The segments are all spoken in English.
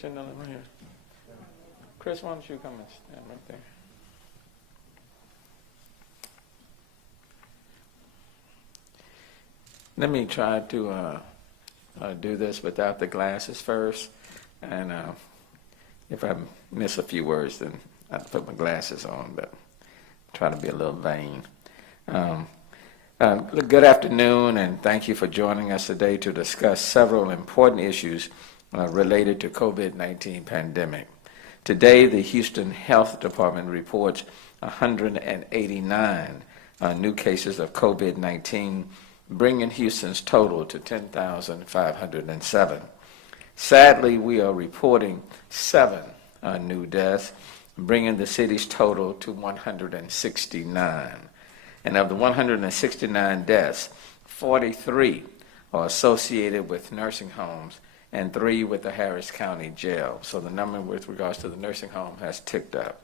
Janelle right here. Chris, why don't you come and stand right there? Let me try to do this without the glasses first, and if I miss a few words, then I have to put my glasses on, but try to be a little vain. Good afternoon, and thank you for joining us today to discuss several important issues related to COVID-19 pandemic. Today, the Houston Health Department reports 189 new cases of COVID-19, bringing Houston's total to 10,507. Sadly, we are reporting 7 new deaths, bringing the city's total to 169. And of the 169 deaths, 43 are associated with nursing homes and 3 with the Harris County Jail. So the number with regards to the nursing home has ticked up.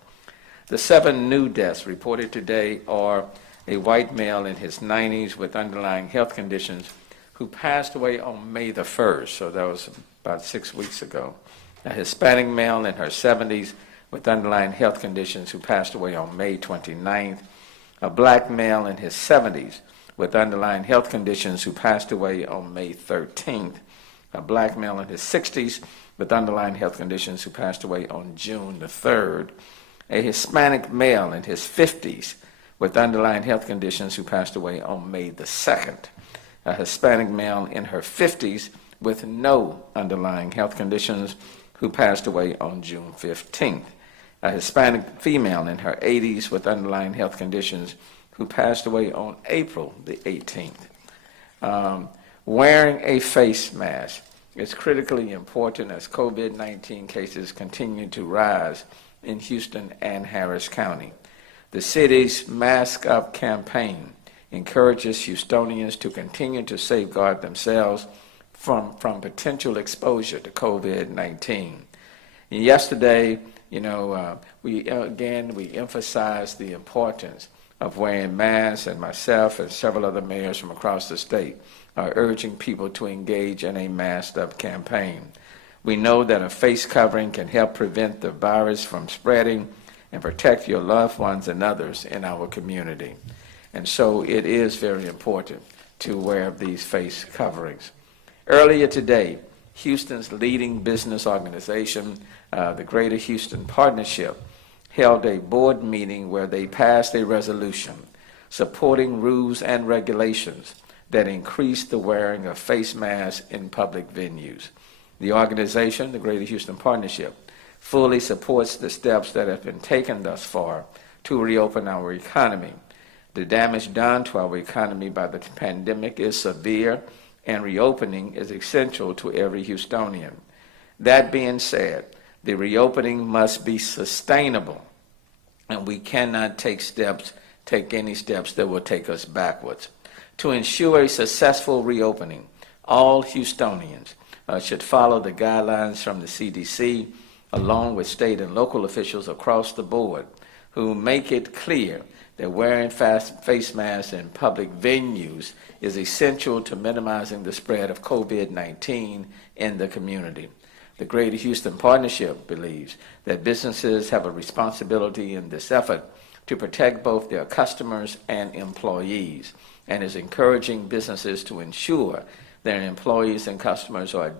The 7 new deaths reported today are a white male in his 90s with underlying health conditions who passed away on May the 1st, so that was about 6 weeks ago. A Hispanic male in her 70s with underlying health conditions who passed away on May 29th. A black male in his 70s with underlying health conditions who passed away on May 13th. A black male in his 60s with underlying health conditions who passed away on June the 3rd. A Hispanic male in his 50s with underlying health conditions who passed away on May the 2nd. A Hispanic male in her 50s with no underlying health conditions who passed away on June 15th. A Hispanic female in her 80s with underlying health conditions who passed away on April the 18th. Wearing a face mask is critically important as COVID-19 cases continue to rise in Houston and Harris County. The city's Mask Up campaign encourages Houstonians to continue to safeguard themselves from potential exposure to COVID-19. Yesterday, we emphasized the importance of wearing masks, and myself and several other mayors from across the state are urging people to engage in a masked up campaign. We know that a face covering can help prevent the virus from spreading and protect your loved ones and others in our community. And so it is very important to wear these face coverings. Earlier today, Houston's leading business organization, the Greater Houston Partnership, held a board meeting where they passed a resolution supporting rules and regulations that increase the wearing of face masks in public venues. The organization, the Greater Houston Partnership, fully supports the steps that have been taken thus far to reopen our economy. The damage done to our economy by the pandemic is severe, and reopening is essential to every Houstonian. That being said, the reopening must be sustainable, and we cannot take any steps that will take us backwards. To ensure a successful reopening, all Houstonians should follow the guidelines from the CDC, along with state and local officials across the board, who make it clear that wearing face masks in public venues is essential to minimizing the spread of COVID-19 in the community. The Greater Houston Partnership believes that businesses have a responsibility in this effort to protect both their customers and employees, and is encouraging businesses to ensure their employees and customers are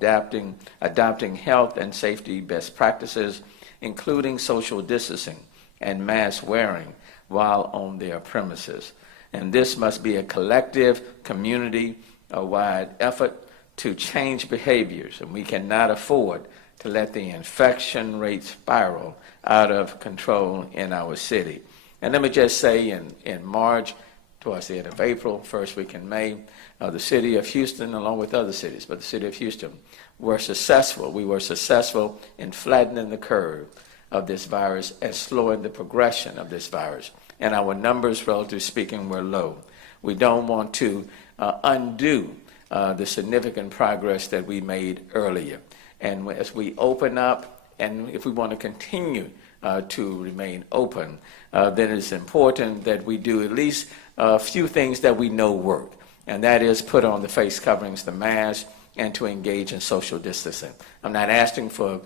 adopting health and safety best practices, including social distancing and mask wearing while on their premises. And this must be a collective, community-wide effort to change behaviors, and we cannot afford to let the infection rate spiral out of control in our city. And let me just say, in March, towards the end of April, first week in May, the city of Houston, along with other cities, but the city of Houston, were successful. We were successful in flattening the curve of this virus and slowing the progression of this virus. And our numbers, relatively speaking, were low. We don't want to undo the significant progress that we made earlier. And as we open up, and if we want to continue to remain open, then it's important that we do at least a few things that we know work. And that is put on the face coverings, the mask, and to engage in social distancing. I'm not asking for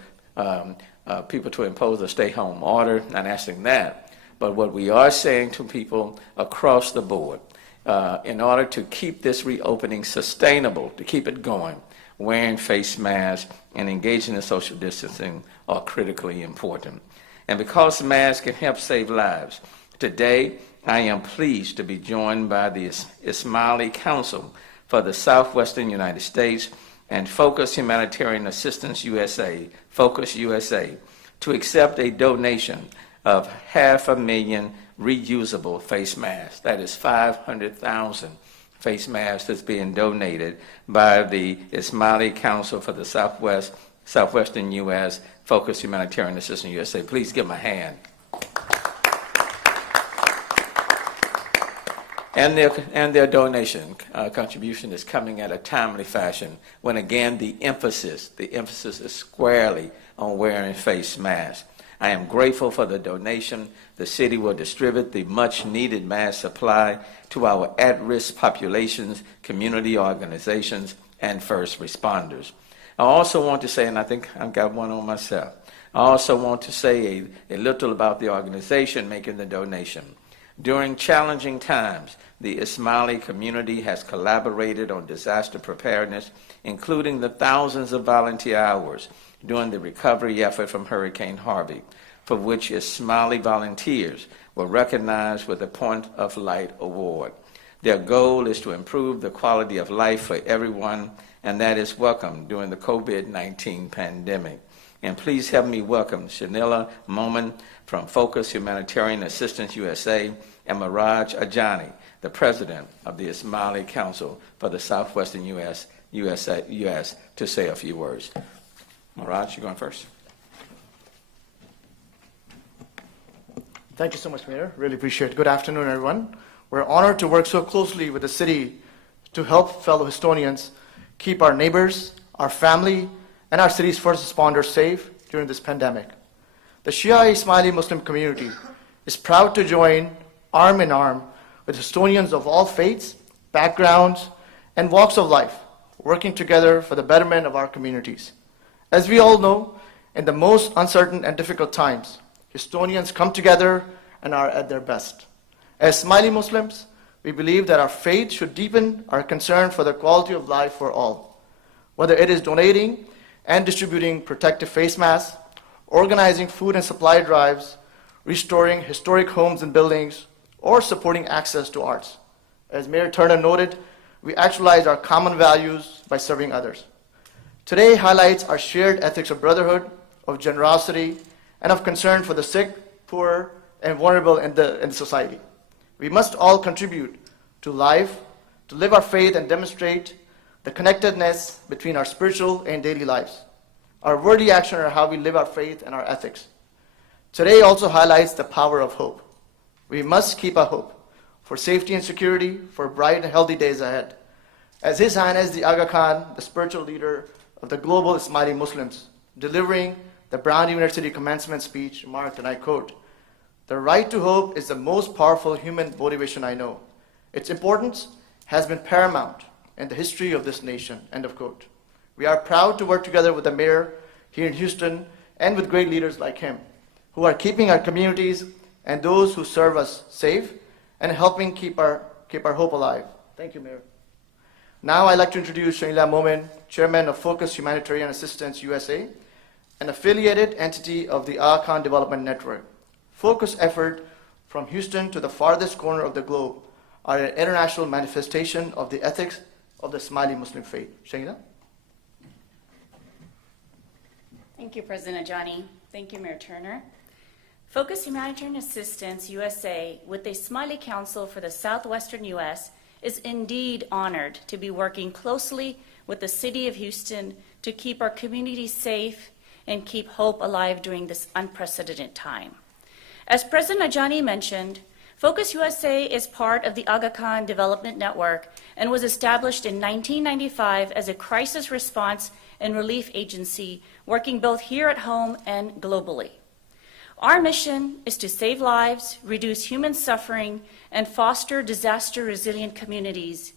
people to impose a stay-home order, not asking that. But what we are saying to people across the board, in order to keep this reopening sustainable, to keep it going, wearing face masks and engaging in social distancing are critically important. And because masks can help save lives, today I am pleased to be joined by the Ismaili Council for the Southwestern United States and Focus Humanitarian Assistance USA, Focus USA, to accept a donation of 500,000 reusable face masks. That is 500,000 face masks that's being donated by the Ismaili Council for the Southwestern U.S. Focus Humanitarian Assistance USA. Please give them a hand. And their donation contribution is coming at a timely fashion when, again, the emphasis is squarely on wearing face masks. I am grateful for the donation. The city will distribute the much-needed mask supply to our at-risk populations, community organizations, and first responders. I also want to say, and I think I've got one on myself, I also want to say a little about the organization making the donation. During challenging times, the Ismaili community has collaborated on disaster preparedness, including the thousands of volunteer hours during the recovery effort from Hurricane Harvey, for which Ismaili volunteers were recognized with the Point of Light Award. Their goal is to improve the quality of life for everyone, and that is welcome during the COVID-19 pandemic. And please help me welcome Shanila Momin from Focus Humanitarian Assistance USA and Miraj Ajani, the president of the Ismaili Council for the Southwestern U.S. to say a few words. Miraj, you're going first. Thank you so much, Mayor. Really appreciate it. Good afternoon, everyone. We're honored to work so closely with the city to help fellow Houstonians keep our neighbors, our family, and our city's first responders safe during this pandemic. The Shia Ismaili Muslim community is proud to join arm in arm with Houstonians of all faiths, backgrounds, and walks of life, working together for the betterment of our communities. As we all know, in the most uncertain and difficult times, Houstonians come together and are at their best. As Ismaili Muslims, we believe that our faith should deepen our concern for the quality of life for all, whether it is donating and distributing protective face masks, organizing food and supply drives, restoring historic homes and buildings, or supporting access to arts. As Mayor Turner noted, we actualize our common values by serving others. Today highlights our shared ethics of brotherhood, of generosity, and of concern for the sick, poor, and vulnerable in the society. We must all contribute to life, to live our faith and demonstrate the connectedness between our spiritual and daily lives. Our worthy action are how we live our faith and our ethics. Today also highlights the power of hope. We must keep our hope for safety and security, for bright and healthy days ahead. As His Highness the Aga Khan, the spiritual leader of the global Ismaili Muslims, delivering the Brown University commencement speech remarked, and I quote, "The right to hope is the most powerful human motivation I know. Its importance has been paramount in the history of this nation," end of quote. We are proud to work together with the mayor here in Houston and with great leaders like him, who are keeping our communities and those who serve us safe and helping keep our hope alive. Thank you, Mayor. Now I'd like to introduce Shanila Momin, Chairman of Focus Humanitarian Assistance USA, an affiliated entity of the Aga Khan Development Network. Focus effort from Houston to the farthest corner of the globe are an international manifestation of the ethics of the Ismaili Muslim faith. Shanila? Thank you, President Ajani. Thank you, Mayor Turner. Focus Humanitarian Assistance USA with the Ismaili Council for the Southwestern U.S. is indeed honored to be working closely with the City of Houston to keep our communities safe and keep hope alive during this unprecedented time. As President Ajani mentioned, Focus USA is part of the Aga Khan Development Network and was established in 1995 as a crisis response and relief agency working both here at home and globally. Our mission is to save lives, reduce human suffering, and foster disaster-resilient communities.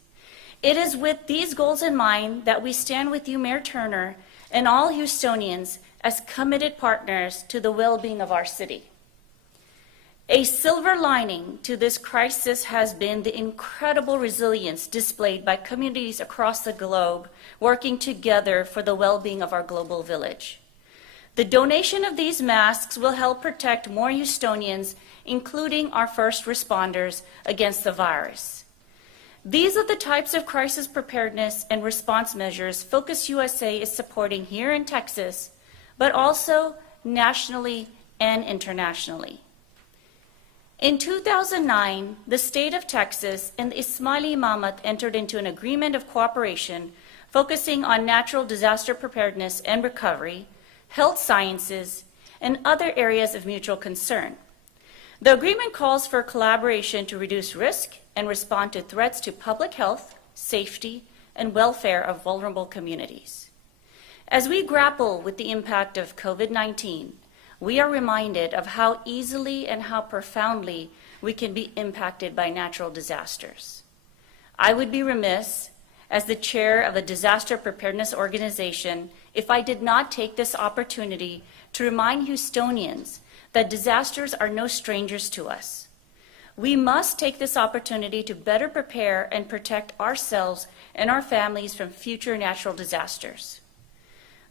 It is with these goals in mind that we stand with you, Mayor Turner, and all Houstonians as committed partners to the well-being of our city. A silver lining to this crisis has been the incredible resilience displayed by communities across the globe working together for the well-being of our global village. The donation of these masks will help protect more Houstonians, including our first responders, against the virus. These are the types of crisis preparedness and response measures Focus USA is supporting here in Texas, but also nationally and internationally. In 2009, the state of Texas and the Ismaili Imamate entered into an agreement of cooperation focusing on natural disaster preparedness and recovery, health sciences, and other areas of mutual concern. The agreement calls for collaboration to reduce risk and respond to threats to public health, safety, and welfare of vulnerable communities. As we grapple with the impact of COVID-19, we are reminded of how easily and how profoundly we can be impacted by natural disasters. I would be remiss, as the chair of a disaster preparedness organization, if I did not take this opportunity to remind Houstonians that disasters are no strangers to us. We must take this opportunity to better prepare and protect ourselves and our families from future natural disasters.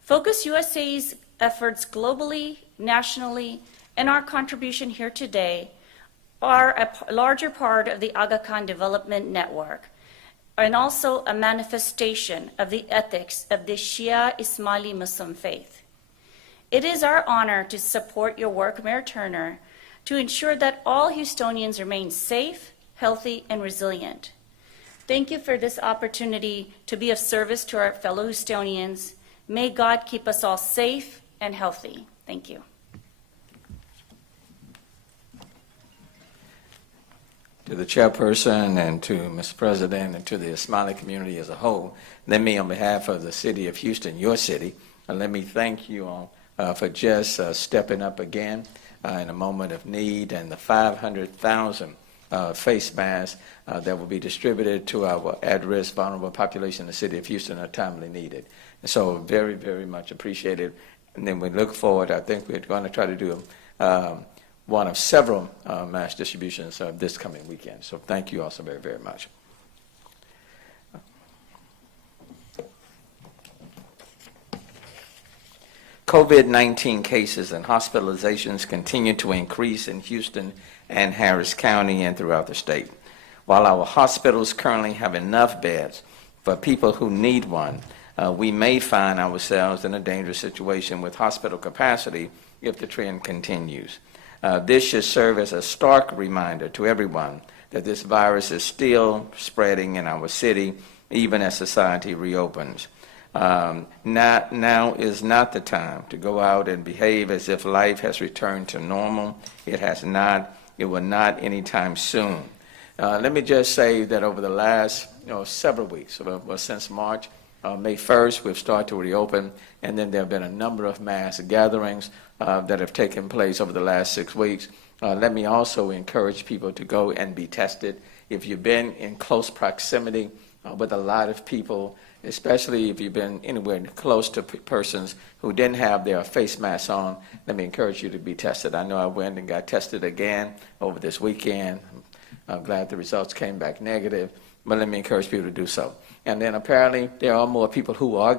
Focus USA's efforts globally, nationally, and our contribution here today are a larger part of the Aga Khan Development Network, and also a manifestation of the ethics of the Shia Ismaili Muslim faith. It is our honor to support your work, Mayor Turner, to ensure that all Houstonians remain safe, healthy, and resilient. Thank you for this opportunity to be of service to our fellow Houstonians. May God keep us all safe and healthy. Thank you. To the chairperson and to Mr. President and to the Ismaili community as a whole, let me, on behalf of the city of Houston, your city, let me thank you all for just stepping up again in a moment of need, and the 500,000 face masks that will be distributed to our at-risk vulnerable population in the city of Houston are timely needed. And so very, very much appreciated. And then we look forward, I think we're going to try to do one of several mass distributions this coming weekend. So thank you also very, very much. COVID-19 cases and hospitalizations continue to increase in Houston and Harris County and throughout the state. While our hospitals currently have enough beds for people who need one, we may find ourselves in a dangerous situation with hospital capacity if the trend continues. This should serve as a stark reminder to everyone that this virus is still spreading in our city, even as society reopens. Now is not the time to go out and behave as if life has returned to normal. It has not. It will not anytime soon. Let me just say that over the last several weeks, since March, May 1st, we've started to reopen, and then there have been a number of mass gatherings that have taken place over the last 6 weeks. Let me also encourage people to go and be tested. If you've been in close proximity with a lot of people, especially if you've been anywhere close to persons who didn't have their face masks on, let me encourage you to be tested. I know I went and got tested again over this weekend. I'm glad the results came back negative, but let me encourage people to do so. And then apparently there are more people who are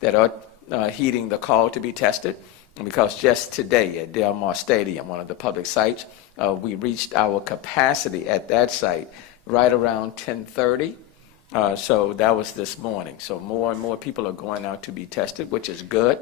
that are heeding the call to be tested, because just today at Del Mar Stadium, one of the public sites, we reached our capacity at that site right around 10:30. So that was this morning. So more and more people are going out to be tested, which is good.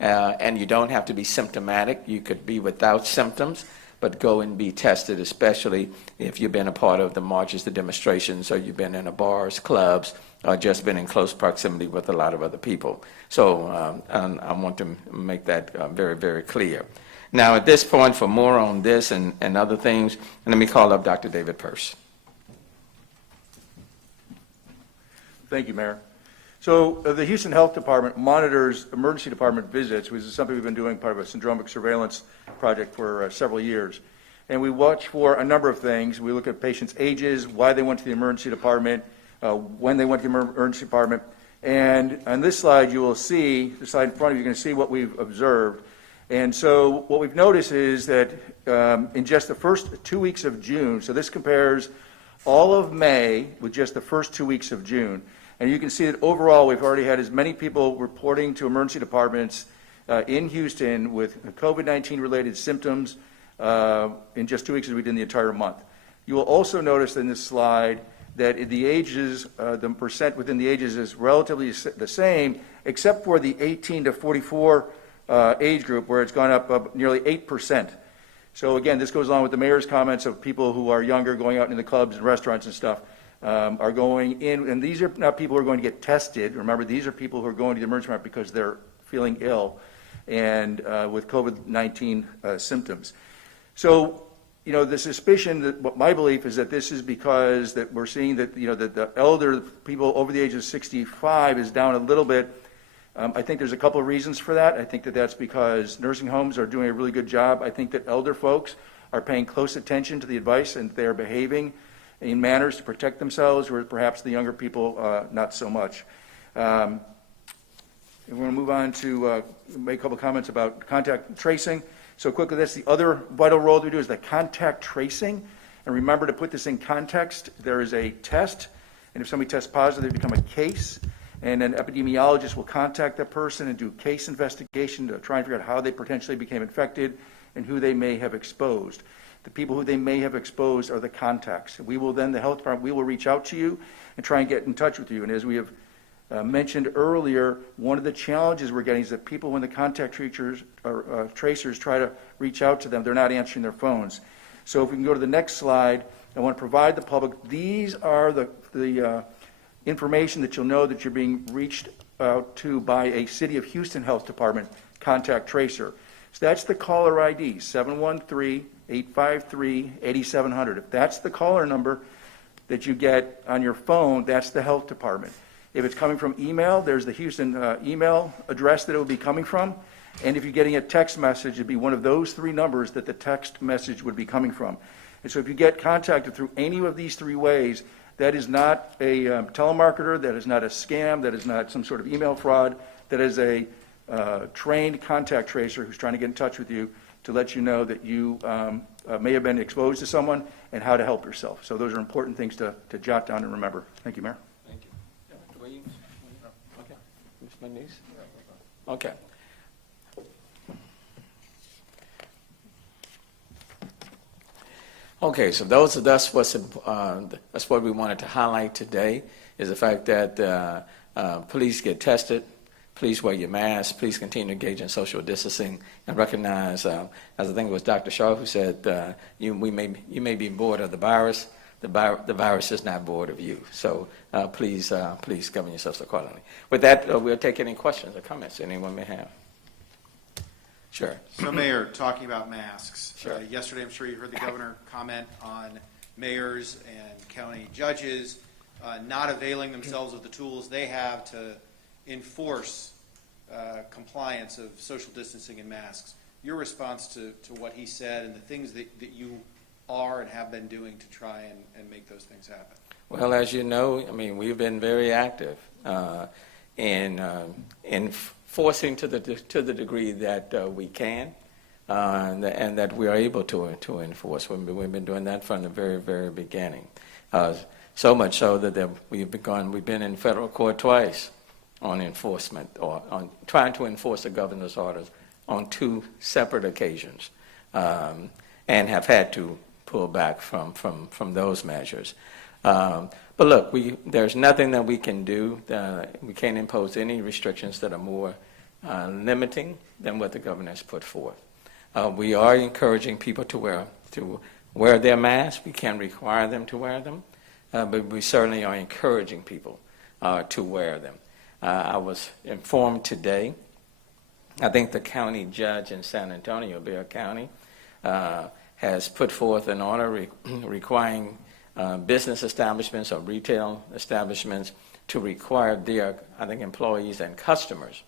And you don't have to be symptomatic. You could be without symptoms, but go and be tested, especially if you've been a part of the marches, the demonstrations, or you've been in the bars, clubs, or just been in close proximity with a lot of other people. So I want to make that very, very clear. Now, at this point, for more on this and other things, let me call up Dr. David Pearce. Thank you, Mayor. So the Houston Health Department monitors emergency department visits, which is something we've been doing, part of a syndromic surveillance project for several years. And we watch for a number of things. We look at patients' ages, why they went to the emergency department, when they went to the emergency department, And on this slide, you will see, the slide in front of you, you're going to see what we've observed. And so what we've noticed is that in just the first 2 weeks of June, so this compares all of May with just the first 2 weeks of June. And you can see that overall, we've already had as many people reporting to emergency departments in Houston with COVID-19 related symptoms in just 2 weeks as we did in the entire month. You will also notice in this slide that in the ages, the percent within the ages is relatively the same, except for the 18 to 44 age group, where it's gone up nearly 8%. So again, this goes along with the mayor's comments of people who are younger going out into the clubs and restaurants and stuff, are going in, and these are not people who are going to get tested. Remember, these are people who are going to the emergency department because they're feeling ill and with COVID-19 symptoms. So, you know, the suspicion that what my belief is that this is because that we're seeing that, you know, that the elder people over the age of 65 is down a little bit. I think there's a couple of reasons for that. I think that that's because nursing homes are doing a really good job. I think that elder folks are paying close attention to the advice and they're behaving in manners to protect themselves, where perhaps the younger people not so much. We're going to move on to make a couple comments about contact tracing. So quickly, that's the other vital role that we do is the contact tracing. And remember to put this in context. There is a test, and if somebody tests positive, they become a case. And an epidemiologist will contact that person and do case investigation to try and figure out how they potentially became infected and who they may have exposed. The people who they may have exposed are the contacts. We will then, the health department, we will reach out to you and try and get in touch with you. And as we have mentioned earlier, one of the challenges we're getting is that people, when the contact tracers try to reach out to them, they're not answering their phones. So if we can go to the next slide, I want to provide the public, these are the information that you'll know that you're being reached out to by a City of Houston Health Department contact tracer. So that's the caller ID, 713-853-8700. If that's the caller number that you get on your phone, that's the health department. If it's coming from email, there's the Houston email address that it will be coming from. And if you're getting a text message, it'd be one of those three numbers that the text message would be coming from. And so if you get contacted through any of these three ways, that is not a telemarketer, that is not a scam, that is not some sort of email fraud, that is a trained contact tracer who's trying to get in touch with you to let you know that you may have been exposed to someone and how to help yourself. So those are important things to jot down and remember. Thank you, Mayor. Thank you. Williams? Okay. Ms. Manise? Okay. Okay, so that's what we wanted to highlight today, is the fact that police get tested, please wear your mask, please continue to engage in social distancing, and recognize, as I think it was Dr. Shaw who said, you may be bored of the virus. The virus is not bored of you. So please govern yourselves accordingly. With that, we'll take any questions or comments anyone may have. Sure. So, Mayor, talking about masks. Sure. Yesterday, I'm sure you heard the governor comment on mayors and county judges not availing themselves of the tools they have to enforce compliance of social distancing and masks. Your response to what he said and the things that you are and have been doing to try and make those things happen? Well, as you know, I mean, we've been very active in forcing to the degree that we can, and that we are able to enforce. We've been doing that from the very, very beginning. So much so that we've been in federal court twice on enforcement, or on trying to enforce the governor's orders on two separate occasions, and have had to pull back from those measures. But look, there's nothing that we can do. We can't impose any restrictions that are more limiting than what the governor has put forth. We are encouraging people to wear their masks. We can't require them to wear them, but we certainly are encouraging people to wear them. I was informed today, I think the county judge in San Antonio, Bexar County, has put forth an order requiring business establishments or retail establishments to require their, I think, employees and customers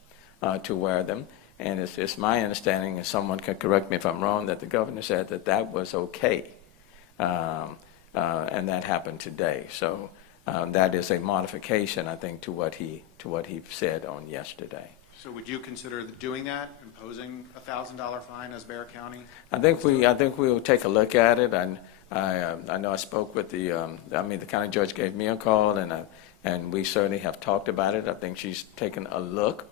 to wear them. And it's my understanding, and someone can correct me if I'm wrong, that the governor said that was okay. And that happened today. So that is a modification, I think, to what he to what he said on yesterday. So would you consider doing that, imposing a $1,000 fine as Bexar County? I think we'll take a look at it. And I know I spoke with the county judge gave me a call, and we certainly have talked about it. I think she's taken a look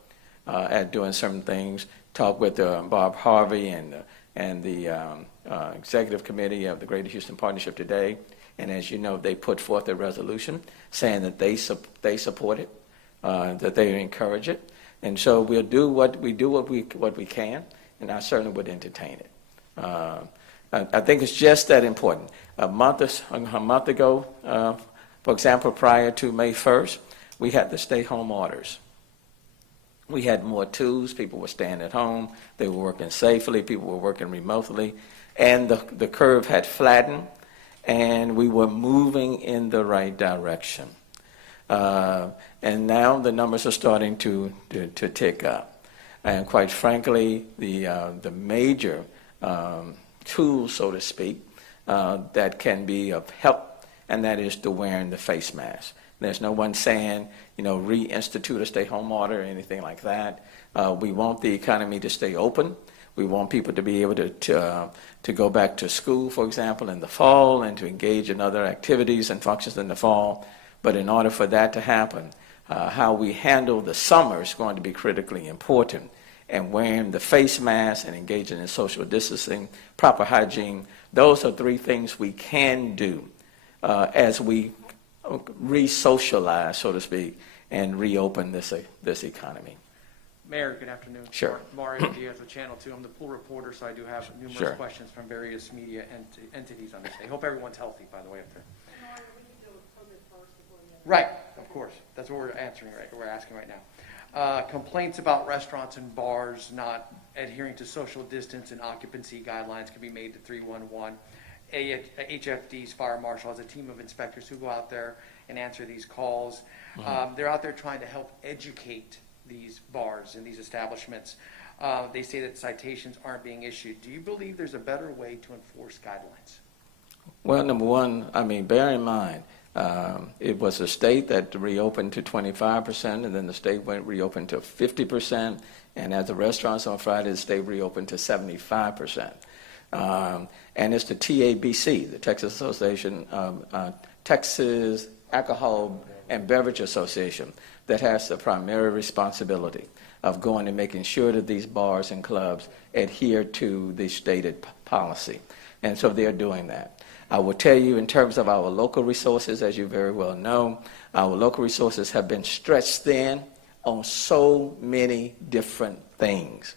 at doing certain things. Talked with Bob Harvey and the executive committee of the Greater Houston Partnership today. And as you know, they put forth a resolution saying that they support it, that they encourage it. And so we'll do what we can, and I certainly would entertain it. I think it's just that important. A month ago, for example, prior to May 1st, we had the stay-home orders. We had more tools. People were staying at home. They were working safely. People were working remotely. And the curve had flattened, and we were moving in the right direction. And now the numbers are starting to tick up. And quite frankly, the major tools, so to speak, that can be of help, and that is the wearing the face mask. There's no one saying, reinstitute a stay-home order or anything like that. We want the economy to stay open. We want people to be able to go back to school, for example, in the fall, and to engage in other activities and functions in the fall. But in order for that to happen, how we handle the summer is going to be critically important. And wearing the face mask and engaging in social distancing, proper hygiene, those are three things we can do as we re-socialize, so to speak, and reopen this economy. Mayor, good afternoon. Sure. Mario Diaz with Channel 2. I'm the pool reporter, so I do have numerous Sure. questions from various media entities on this. I hope everyone's healthy, by the way, up there. Right, of course. That's what we're answering right. We're asking right now. Complaints about restaurants and bars not adhering to social distance and occupancy guidelines can be made to 311. HFD's fire marshal has a team of inspectors who go out there and answer these calls. They're out there trying to help educate these bars and these establishments. They say that citations aren't being issued. Do you believe there's a better way to enforce guidelines? Well, number one, bear in mind, it was a state that reopened to 25%, and then the state reopened to 50%, and at the restaurants on Friday, the state reopened to 75%. And it's the TABC, the Texas Association, Texas Alcohol and Beverage Association, that has the primary responsibility of going and making sure that these bars and clubs adhere to the stated policy. And so they're doing that. I will tell you, in terms of our local resources, as you very well know, our local resources have been stretched thin on so many different things.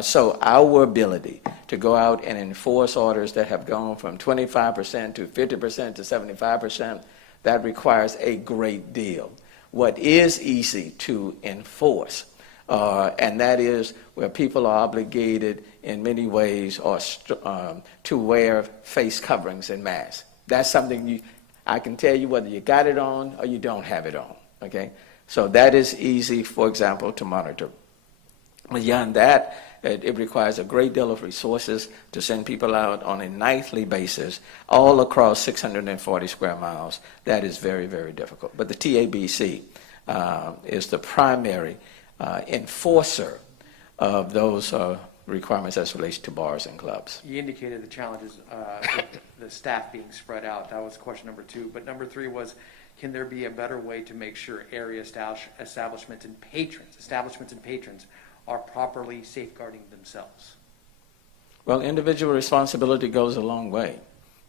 So our ability to go out and enforce orders that have gone from 25% to 50% to 75%, that requires a great deal. What is easy to enforce, and that is where people are obligated in many ways to wear face coverings and masks. That's something I can tell you whether you got it on or you don't have it on, okay? So that is easy, for example, to monitor. Beyond that, it requires a great deal of resources to send people out on a nightly basis all across 640 square miles. That is very, very difficult. But the TABC is the primary enforcer of those requirements as relates to bars and clubs. You indicated the challenges with the staff being spread out. That was question number 2. But number 3 was, can there be a better way to make sure area establishments and patrons are properly safeguarding themselves? Well, individual responsibility goes a long way.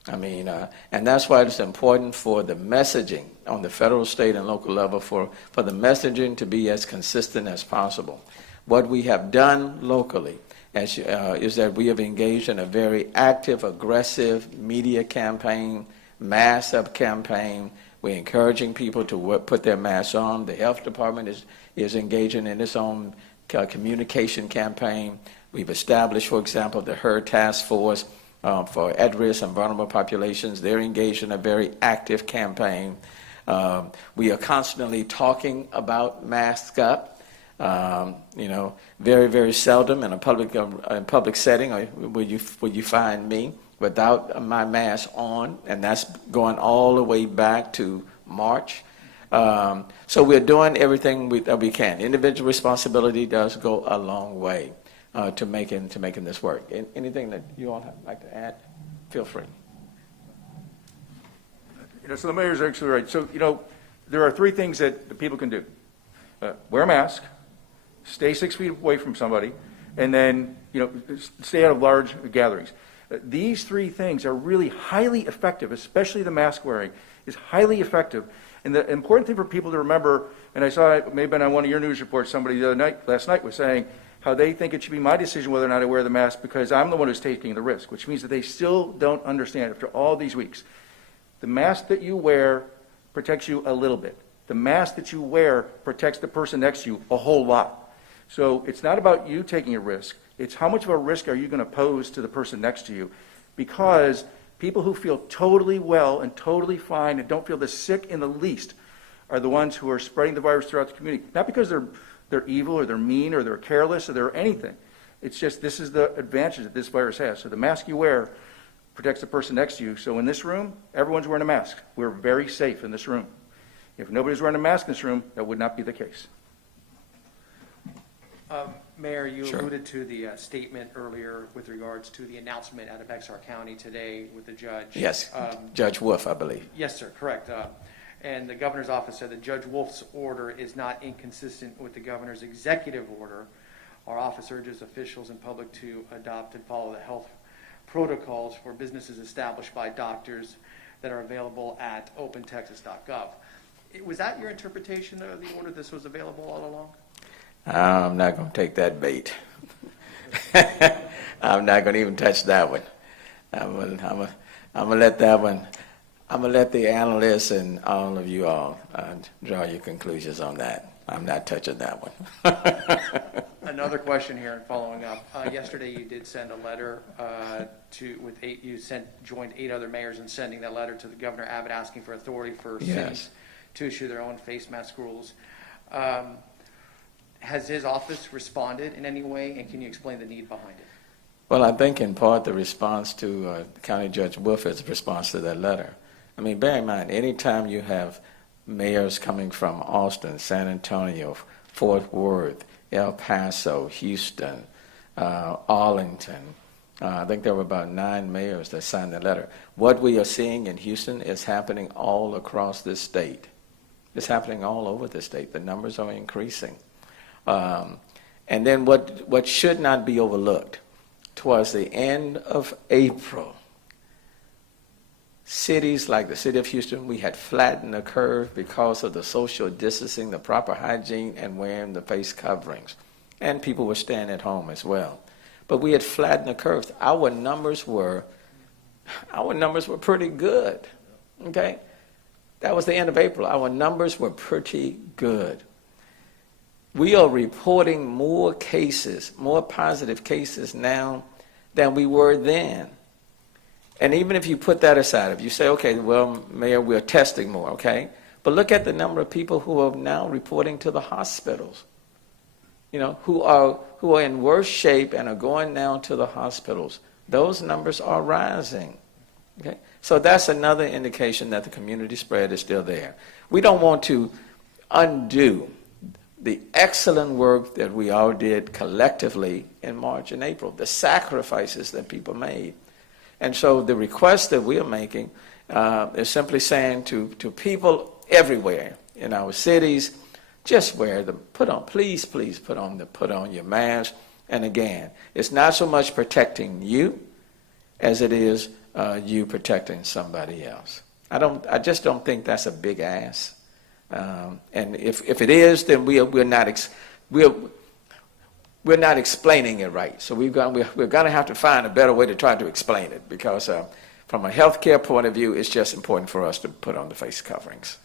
And that's why it's important for the messaging on the federal, state, and local level for the messaging to be as consistent as possible. What we have done locally is that we have engaged in a very active, aggressive media campaign, mask up campaign. We're encouraging people to put their masks on. The health department is engaging in its own communication campaign. We've established, for example, the HERD task force for at-risk and vulnerable populations. They're engaged in a very active campaign. We are constantly talking about mask up. Very, very seldom in a public setting will you find me without my mask on, and that's going all the way back to March. So we're doing everything that we can. Individual responsibility does go a long way to making this work. Anything that you all would like to add, feel free. So the mayor's actually right. So, there are three things that the people can do. Wear a mask, stay 6 feet away from somebody, and then, stay out of large gatherings. These three things are really highly effective, especially the mask wearing is highly effective. And the important thing for people to remember, and I saw it maybe on one of your news reports, somebody last night was saying how they think it should be my decision whether or not I wear the mask because I'm the one who's taking the risk, which means that they still don't understand after all these weeks. The mask that you wear protects you a little bit. The mask that you wear protects the person next to you a whole lot. So it's not about you taking a risk. It's how much of a risk are you going to pose to the person next to you? Because people who feel totally well and totally fine and don't feel the sick in the least are the ones who are spreading the virus throughout the community. Not because they're evil or they're mean or they're careless or they're anything. It's just this is the advantage that this virus has. So the mask you wear protects the person next to you. So in this room, everyone's wearing a mask. We're very safe in this room. If nobody's wearing a mask in this room, that would not be the case. Mayor, you Sure. alluded to the statement earlier with regards to the announcement out of Bexar County today with the judge. Yes, Judge Wolf, I believe. Yes, sir, correct. And the governor's office said that Judge Wolf's order is not inconsistent with the governor's executive order. Our office urges officials and public to adopt and follow the health protocols for businesses established by doctors that are available at opentexas.gov. Was that your interpretation of the order? This was available all along? I'm not going to take that bait. I'm not going to even touch that one. I'm going to let that one. I'm going to let the analysts and all of you all draw your conclusions on that. I'm not touching that one. Another question here and following up. Yesterday you did send a letter joined 8 other mayors in sending that letter to the Governor Abbott asking for authority for cities to issue their own face mask rules. Has his office responded in any way, and can you explain the need behind it? Well, I think in part the response to County Judge Wolf is a response to that letter. I mean, bear in mind, anytime you have mayors coming from Austin, San Antonio, Fort Worth, El Paso, Houston, Arlington, I think there were about 9 mayors that signed the letter. What we are seeing in Houston is happening all across this state. It's happening all over the state. The numbers are increasing. And then what should not be overlooked, towards the end of April, cities like the city of Houston, we had flattened the curve because of the social distancing, the proper hygiene, and wearing the face coverings. And people were staying at home as well. But we had flattened the curve. Our numbers were pretty good. Okay? That was the end of April. Our numbers were pretty good. We are reporting more cases, more positive cases now than we were then. And even if you put that aside, if you say, okay, well, Mayor, we're testing more, okay? But look at the number of people who are now reporting to the hospitals, who are in worse shape and are going now to the hospitals. Those numbers are rising, okay? So that's another indication that the community spread is still there. We don't want to undo the excellent work that we all did collectively in March and April, the sacrifices that people made. And so the request that we are making is simply saying to people everywhere in our cities, just wear them, please put on your mask. And again, it's not so much protecting you as it is you protecting somebody else. I just don't think that's a big ask. And if it is, then we're not explaining it right. So we're going to have to find a better way to try to explain it, because from a healthcare point of view, it's just important for us to put on the face coverings.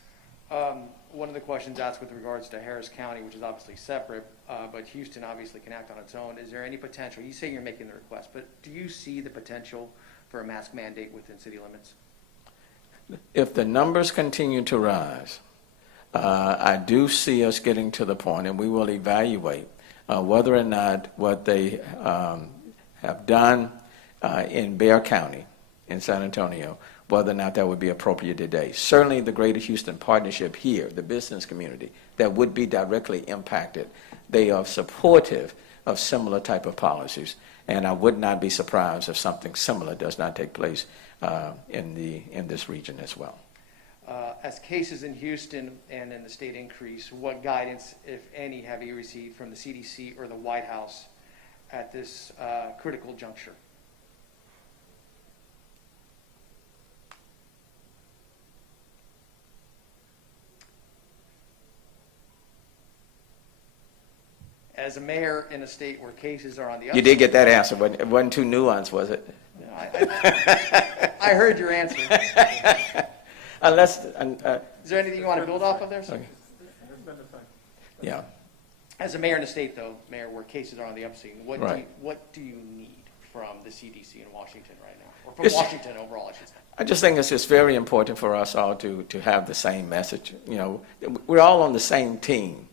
One of the questions asked with regards to Harris County, which is obviously separate, but Houston obviously can act on its own. Is there any potential? You say you're making the request, but do you see the potential for a mask mandate within city limits? If the numbers continue to rise, I do see us getting to the point, and we will evaluate whether or not what they have done in Bexar County in San Antonio, whether or not that would be appropriate today. Certainly the Greater Houston Partnership here, the business community, that would be directly impacted, they are supportive of similar type of policies, and I would not be surprised if something similar does not take place in this region as well. As cases in Houston and in the state increase, what guidance, if any, have you received from the CDC or the White House at this critical juncture? As a mayor in a state where cases are on the upswing. You did get that answer, but it wasn't too nuanced, was it? No, I heard your answer. Unless, Is there anything you want to build off of there, sir? okay. Yeah. As a mayor in a state, though, Mayor, where cases are on the upswing, what Right. do you need from the CDC in Washington right now? Or from It's- Washington overall, I should say. I just think it's just very important for us all to have the same message. You know, we're all on the same team,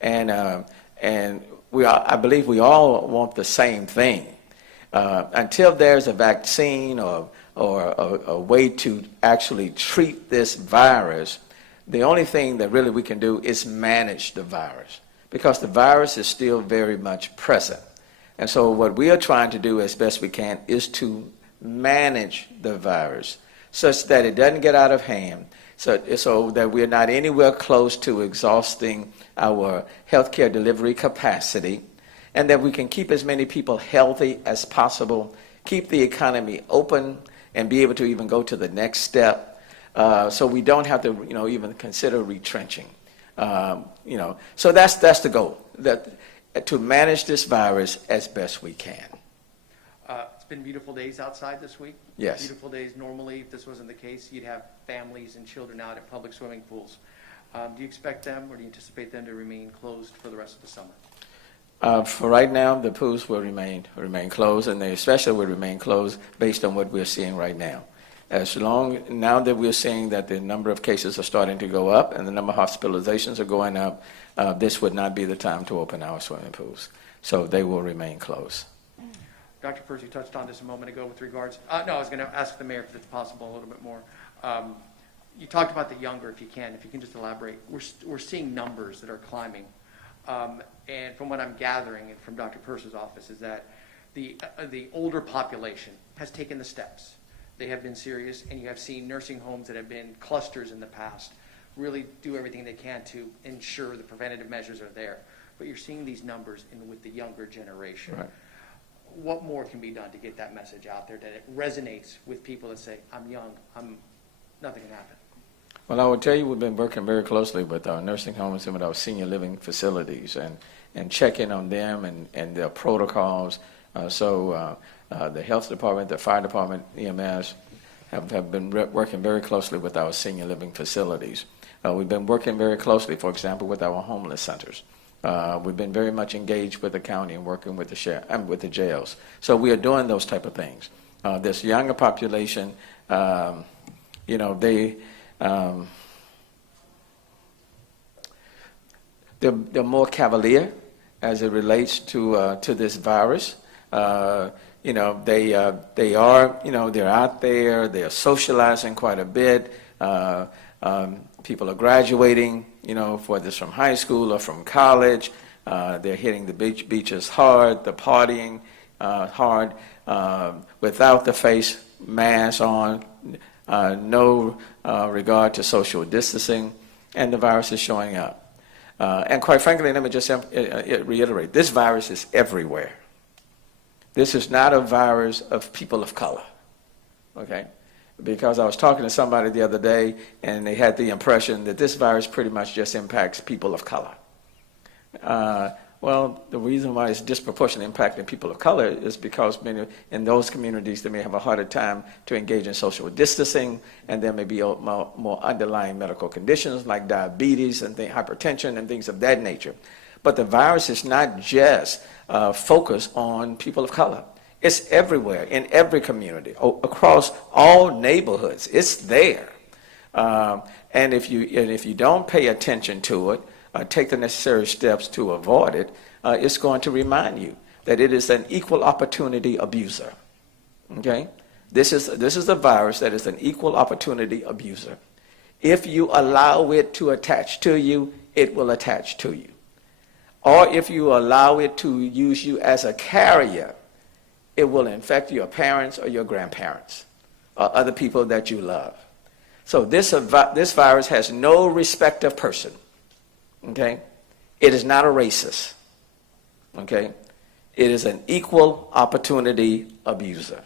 and I believe we all want the same thing. Until there's a vaccine or a way to actually treat this virus, the only thing that really we can do is manage the virus, because the virus is still very much present. And so what we are trying to do as best we can is to manage the virus such that it doesn't get out of hand, so that we're not anywhere close to exhausting our healthcare delivery capacity, and that we can keep as many people healthy as possible, keep the economy open, and be able to even go to the next step, so we don't have to, even consider retrenching. So that's the goal, to manage this virus as best we can. It's been beautiful days outside this week. Yes. Beautiful days. Normally, if this wasn't the case, you'd have families and children out at public swimming pools. Do you expect them, or do you anticipate them to remain closed for the rest of the summer? For right now, the pools will remain closed, and they especially will remain closed based on what we're seeing right now. Now that we're seeing that the number of cases are starting to go up and the number of hospitalizations are going up, this would not be the time to open our swimming pools. So they will remain closed. Dr. Percy touched on this a moment ago with regards. I was going to ask the mayor if it's possible a little bit more. You talked about the younger, if you can just elaborate. We're seeing numbers that are climbing. And from what I'm gathering from Dr. Percy's office is that the older population has taken the steps. They have been serious, and you have seen nursing homes that have been clusters in the past really do everything they can to ensure the preventative measures are there. But you're seeing these numbers with the younger generation. Right. What more can be done to get that message out there, that it resonates with people that say, I'm young, nothing can happen? Well, I would tell you we've been working very closely with our nursing homes and with our senior living facilities and checking on them and their protocols. The health department, the fire department, EMS have been working very closely with our senior living facilities. We've been working very closely, for example, with our homeless centers. We've been very much engaged with the county and working with the sheriff and with the jails. So we are doing those type of things. This younger population, they're more cavalier as it relates to this virus. They are, they're out there, they're socializing quite a bit. People are graduating, whether it's from high school or from college. They're hitting the beaches hard, the partying hard, without the face mask on, no regard to social distancing, and the virus is showing up. And quite frankly, let me just reiterate, this virus is everywhere. This is not a virus of people of color, okay? Because I was talking to somebody the other day, and they had the impression that this virus pretty much just impacts people of color. Well, the reason why it's disproportionately impacting people of color is because many in those communities, they may have a harder time to engage in social distancing, and there may be more underlying medical conditions like diabetes and hypertension and things of that nature. But the virus is not just focused on people of color. It's everywhere, in every community, across all neighborhoods. It's there. And if you don't pay attention to it, take the necessary steps to avoid it, it's going to remind you that it is an equal opportunity abuser. Okay? This is a virus that is an equal opportunity abuser. If you allow it to attach to you, it will attach to you. Or if you allow it to use you as a carrier, it will infect your parents or your grandparents or other people that you love. So this virus has no respect of person, okay? It is not a racist, okay? It is an equal opportunity abuser,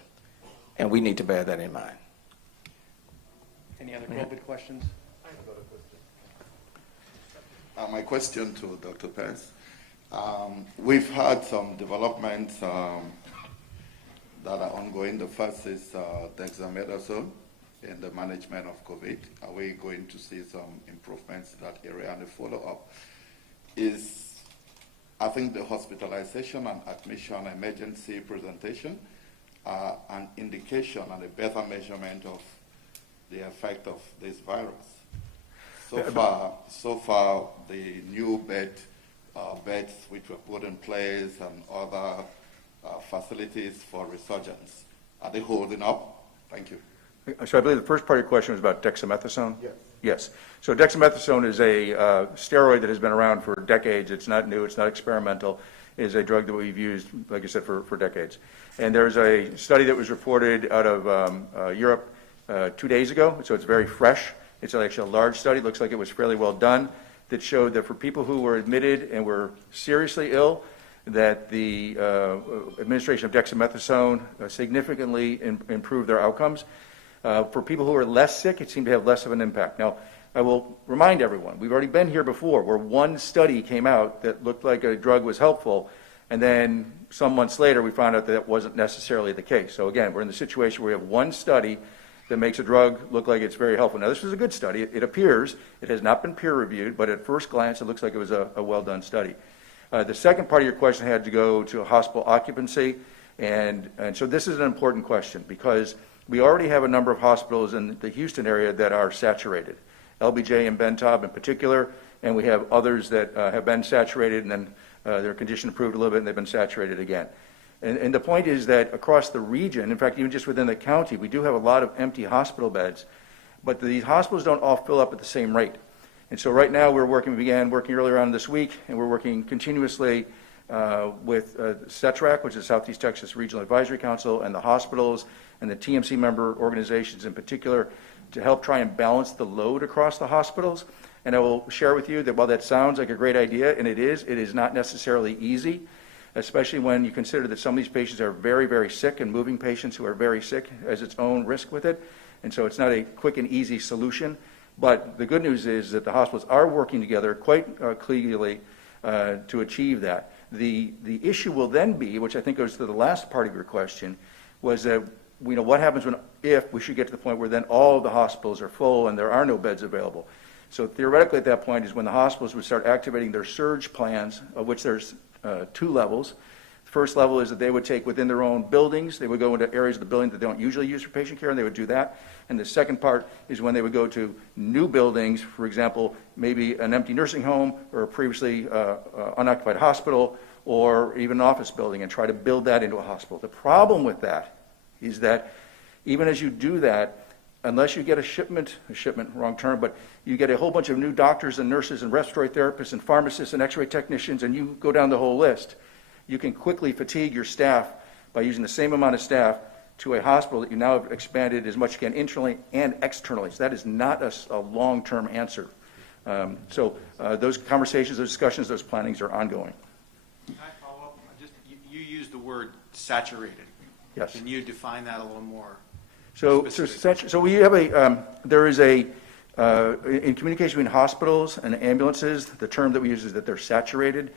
and we need to bear that in mind. Any other COVID questions? My question to Dr. Pence. We've had some developments that are ongoing. The first is dexamethasone in the management of COVID. Are we going to see some improvements in that area? And the follow-up is, I think the hospitalization and admission emergency presentation are an indication and a better measurement of the effect of this virus. So far, the new beds which were put in place and other facilities for resurgence, are they holding up? Thank you. So I believe the first part of your question was about dexamethasone? Yes. Yes. So dexamethasone is a steroid that has been around for decades. It's not new. It's not experimental. It is a drug that we've used, like I said, for decades. And there's a study that was reported out of Europe 2 days ago, so it's very fresh. It's actually a large study. It looks like it was fairly well done, that showed that for people who were admitted and were seriously ill, that the administration of dexamethasone significantly improved their outcomes. For people who are less sick, it seemed to have less of an impact. Now, I will remind everyone, we've already been here before where one study came out that looked like a drug was helpful, and then some months later we found out that it wasn't necessarily the case. So again, we're in the situation where we have one study that makes a drug look like it's very helpful. Now, this was a good study. It appears, it has not been peer-reviewed, but at first glance, it looks like it was a well-done study. The second part of your question had to go to hospital occupancy, and so this is an important question because we already have a number of hospitals in the Houston area that are saturated, LBJ and Bentob in particular, and we have others that have been saturated and then their condition improved a little bit and they've been saturated again. And the point is that across the region, in fact, even just within the county, we do have a lot of empty hospital beds, but these hospitals don't all fill up at the same rate. And so right now we began working earlier on this week, and we're working continuously with CETRAC, which is Southeast Texas Regional Advisory Council, and the hospitals and the TMC member organizations in particular to help try and balance the load across the hospitals. And I will share with you that while that sounds like a great idea, and it is not necessarily easy, especially when you consider that some of these patients are very, very sick, and moving patients who are very sick has its own risk with it. And so it's not a quick and easy solution. But the good news is that the hospitals are working together quite clearly to achieve that. The issue will then be, which I think goes to the last part of your question, was that what happens if we should get to the point where then all of the hospitals are full and there are no beds available. So theoretically at that point is when the hospitals would start activating their surge plans, of which there's 2 levels. The first level is that they would take within their own buildings, they would go into areas of the building that they don't usually use for patient care, and they would do that. And the second part is when they would go to new buildings, for example, maybe an empty nursing home or a previously unoccupied hospital or even an office building, and try to build that into a hospital. The problem with that is that even as you do that, unless you get wrong term, but you get a whole bunch of new doctors and nurses and respiratory therapists and pharmacists and x-ray technicians, and you go down the whole list, you can quickly fatigue your staff by using the same amount of staff to a hospital that you now have expanded as much as you can internally and externally. So that is not a long-term answer. So those conversations, those discussions, those plannings are ongoing. Can I follow up? You used the word saturated. Yes. Can you define that a little more? So we have there is in communication between hospitals and ambulances, the term that we use is that they're saturated.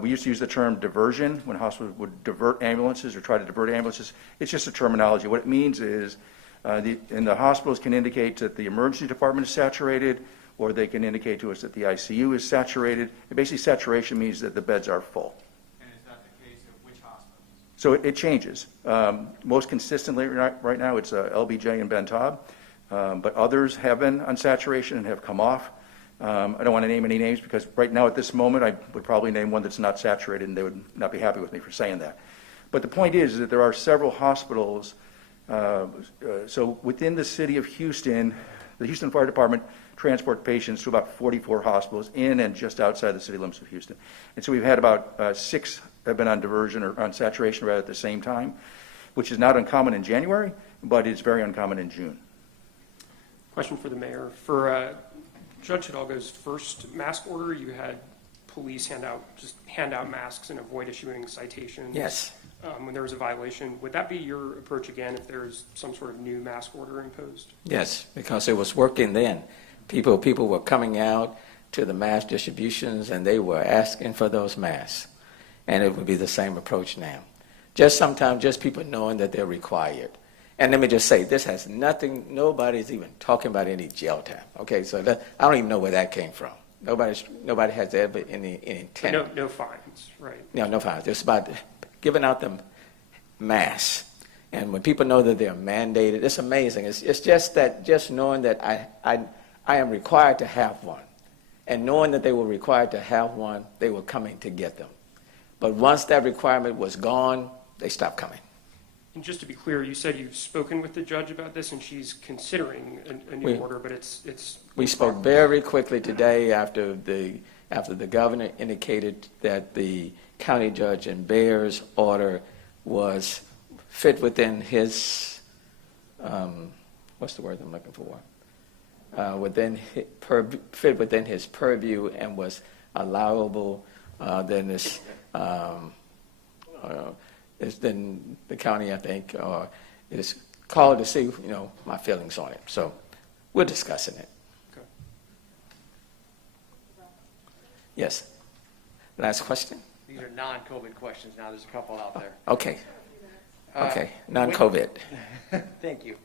We used to use the term diversion when hospitals would divert ambulances or try to divert ambulances. It's just a terminology. What it means is, and the hospitals can indicate that the emergency department is saturated, or they can indicate to us that the ICU is saturated. And basically, saturation means that the beds are full. And is that the case of which hospitals? So it changes. Most consistently right now, it's LBJ and Bentob, but others have been on saturation and have come off. I don't want to name any names because right now at this moment, I would probably name one that's not saturated, and they would not be happy with me for saying that. But the point is that there are several hospitals So within the city of Houston, the Houston Fire Department transport patients to about 44 hospitals in and just outside the city limits of Houston. And so we've had about 6 have been on diversion or on saturation rather at the same time, which is not uncommon in January, but it's very uncommon in June. Question for the mayor. For Judge Hidalgo's first mask order, you had police hand out masks and avoid issuing citations. Yes. When there was a violation. Would that be your approach again if there's some sort of new mask order imposed? Yes, because it was working then. People were coming out to the mass distributions and they were asking for those masks. And it would be the same approach now. Sometimes people knowing that they're required. And let me just say, this has nothing, nobody's even talking about any jail time. Okay, so I don't even know where that came from. Nobody has ever any intent. No fines, right? No fines. It's about giving out them masks. And when people know that they're mandated, it's amazing. It's just knowing that I am required to have one. And knowing that they were required to have one, they were coming to get them. But once that requirement was gone, they stopped coming. And just to be clear, you said you've spoken with the judge about this and she's considering a new order, but it's. We spoke very quickly today after the governor indicated that the county judge in Bear's order was fit within his, what's the word I'm looking for? Fit within his purview and was allowable, then the county, I think, is called to see, my feelings on it. So we're discussing it. Okay. Yes. Last question? These are non-COVID questions now. There's a couple out there. Okay. Okay. Non-COVID. Thank you.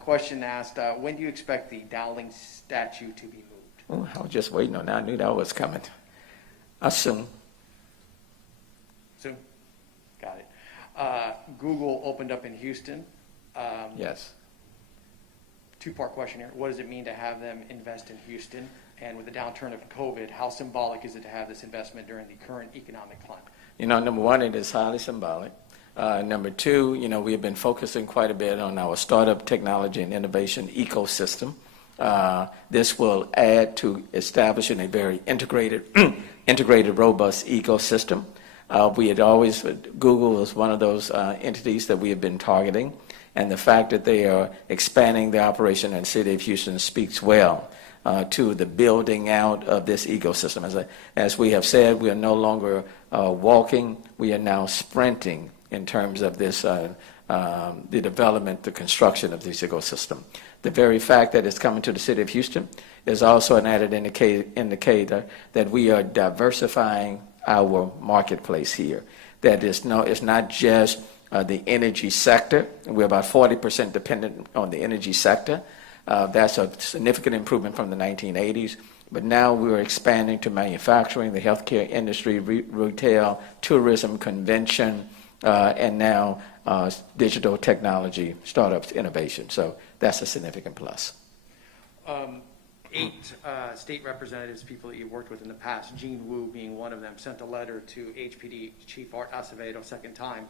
Question asked, when do you expect the Dowling statue to be moved? I was just waiting on that. I knew that was coming. Soon. Soon? Got it. Google opened up in Houston. Yes. Two-part question here. What does it mean to have them invest in Houston? And with the downturn of COVID, how symbolic is it to have this investment during the current economic climate? Number one, it is highly symbolic. Number two, we have been focusing quite a bit on our startup technology and innovation ecosystem. This will add to establishing a very integrated, robust ecosystem. Google is one of those entities that we have been targeting, and the fact that they are expanding their operation in the city of Houston speaks well to the building out of this ecosystem. As we have said, we are no longer walking, we are now sprinting in terms of this, the development, the construction of this ecosystem. The very fact that it's coming to the city of Houston is also an added indicator that we are diversifying our marketplace here. That it's not just the energy sector. We're about 40% dependent on the energy sector. That's a significant improvement from the 1980s. But now we're expanding to manufacturing, the healthcare industry, retail, tourism, convention, and now digital technology, startups, innovation. So that's a significant plus. 8 state representatives, people that you've worked with in the past, Gene Wu being one of them, sent a letter to HPD Chief Art Acevedo, second time,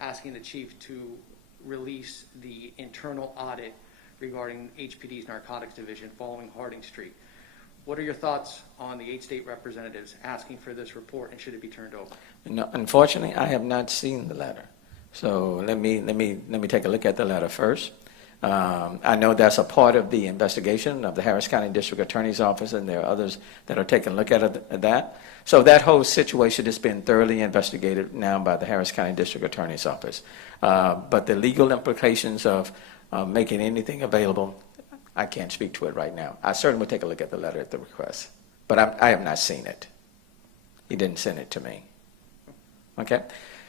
asking the chief to release the internal audit regarding HPD's narcotics division following Harding Street. What are your thoughts on the 8 state representatives asking for this report, and should it be turned over? No, unfortunately, I have not seen the letter. So let me take a look at the letter first. I know that's a part of the investigation of the Harris County District Attorney's Office, and there are others that are taking a look at that. So that whole situation has been thoroughly investigated now by the Harris County District Attorney's Office. But the legal implications of making anything available, I can't speak to it right now. I certainly will take a look at the letter at the request, but I have not seen it. He didn't send it to me. Okay.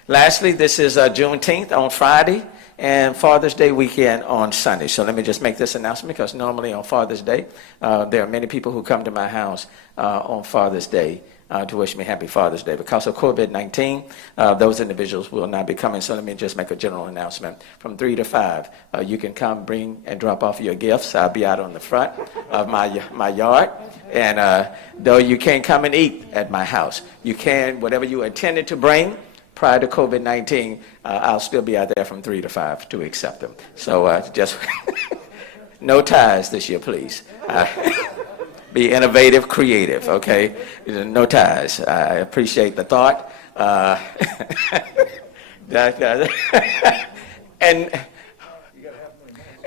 Lastly, this is Juneteenth on Friday and Father's Day weekend on Sunday. So let me just make this announcement, because normally on Father's Day, there are many people who come to my house on Father's Day to wish me happy Father's Day. Because of COVID-19, those individuals will not be coming. So let me just make a general announcement. From 3 to 5, you can come, bring, and drop off your gifts. I'll be out on the front of my yard. And though you can't come and eat at my house, you can, whatever you intended to bring, prior to COVID-19, I'll still be out there from 3 to 5 to accept them. So just no ties this year, please. Be innovative, creative, okay? No ties. I appreciate the thought.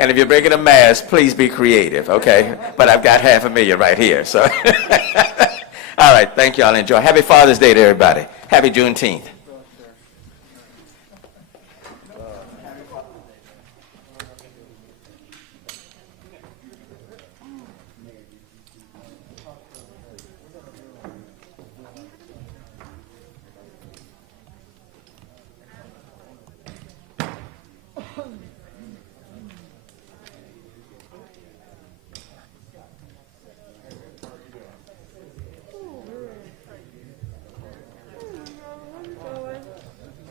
And if you're bringing a mask, please be creative, okay? But I've got $500,000 right here, so. All right, thank you all. Enjoy. Happy Father's Day to everybody. Happy Juneteenth.